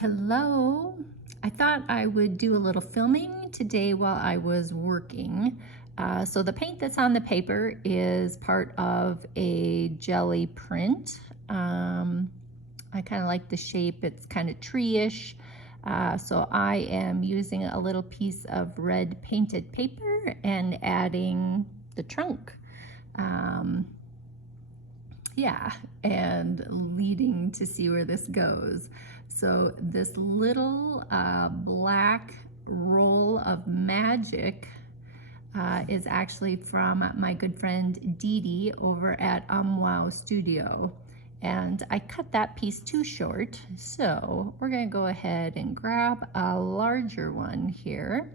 Hello. I thought I would do a little filming today while I was working. So the paint that's on the paper is part of a jelly print. I kind of like the shape. It's kind of tree-ish. So I am using a little piece of red painted paper and adding the trunk. Yeah, and leading to see where this goes. So this little black roll of magic is actually from my good friend Dee Dee over at Wow Studio. And I cut that piece too short, so we're gonna go ahead and grab a larger one here.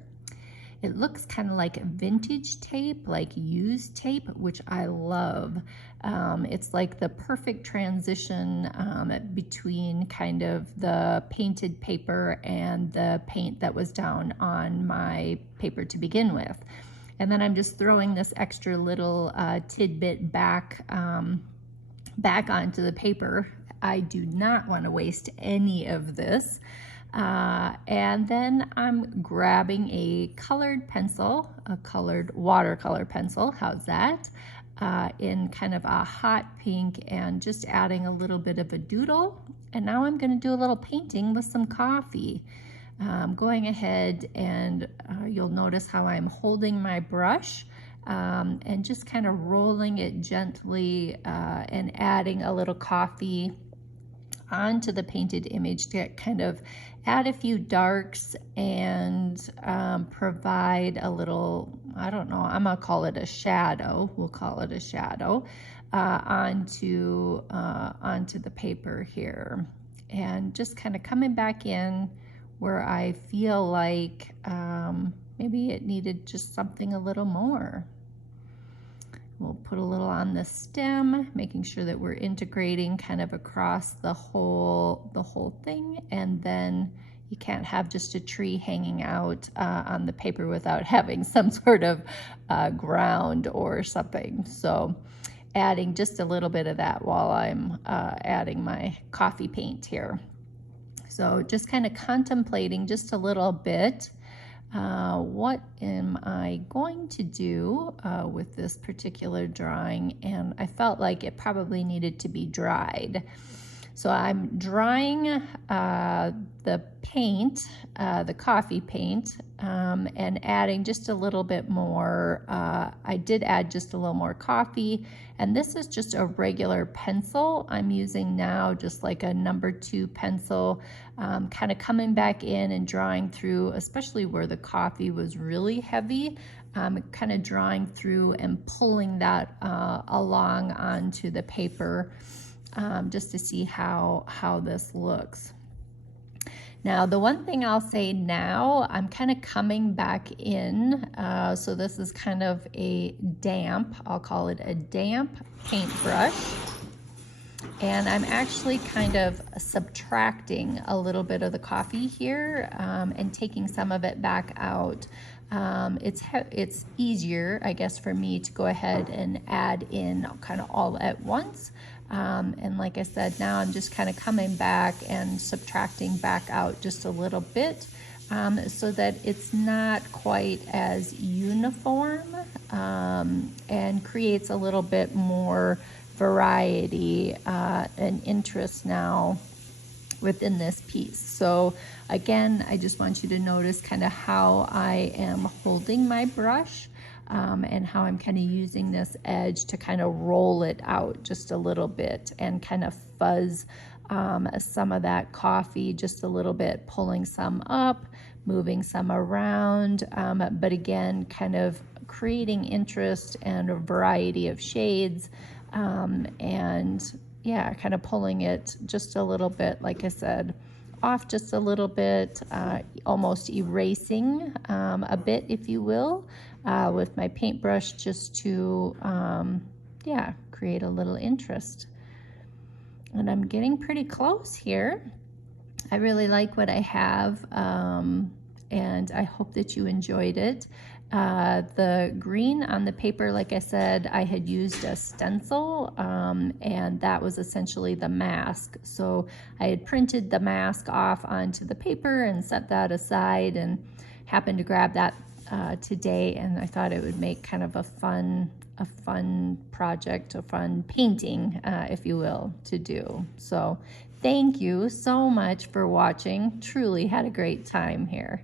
It looks kind of like vintage tape, like used tape, which I love. It's like the perfect transition between kind of the painted paper and the paint that was down on my paper to begin with. And then I'm just throwing this extra little tidbit back onto the paper. I do not want to waste any of this. And then I'm grabbing a colored pencil, a colored watercolor pencil, how's that? In kind of a hot pink, and just adding a little bit of a doodle. And now I'm gonna do a little painting with some coffee. Going ahead and you'll notice how I'm holding my brush and just kind of rolling it gently and adding a little coffee onto the painted image to kind of add a few darks and provide a little, I don't know, I'm gonna call it a shadow, we'll call it a shadow, onto the paper here. And just kind of coming back in where I feel like maybe it needed just something a little more. We'll put a little on the stem, making sure that we're integrating kind of across the whole thing. And then you can't have just a tree hanging out on the paper without having some sort of ground or something. So adding just a little bit of that while I'm adding my coffee paint here. So just kind of contemplating just a little bit. What am I going to do with this particular drawing? And I felt like it probably needed to be dried. So I'm drying the paint, the coffee paint, and adding just a little bit more. I did add just a little more coffee, and this is just a regular pencil I'm using now, just like a number 2 pencil, kind of coming back in and drawing through, especially where the coffee was really heavy, kind of drawing through and pulling that along onto the paper. Just to see how this looks. Now, the one thing I'll say now, I'm kind of coming back in. So this is kind of a damp, I'll call it a damp paintbrush. And I'm actually kind of subtracting a little bit of the coffee here and taking some of it back out. It's easier, I guess, for me to go ahead and add in kind of all at once. And like I said, now I'm just kind of coming back and subtracting back out just a little bit so that it's not quite as uniform and creates a little bit more variety and interest now within this piece. So again, I just want you to notice kind of how I am holding my brush and how I'm kind of using this edge to kind of roll it out just a little bit and kind of fuzz some of that coffee just a little bit, pulling some up, moving some around, but again, kind of creating interest and a variety of shades, and yeah, kind of pulling it just a little bit, like I said, off just a little bit, almost erasing a bit, if you will, with my paintbrush, just to yeah, create a little interest. And I'm getting pretty close here. I really like what I have, and I hope that you enjoyed it. The green on the paper, like I said, I had used a stencil, and that was essentially the mask. So I had printed the mask off onto the paper and set that aside, and happened to grab that today, and I thought it would make kind of a fun project, a fun painting, if you will, to do. So thank you so much for watching. Truly had a great time here.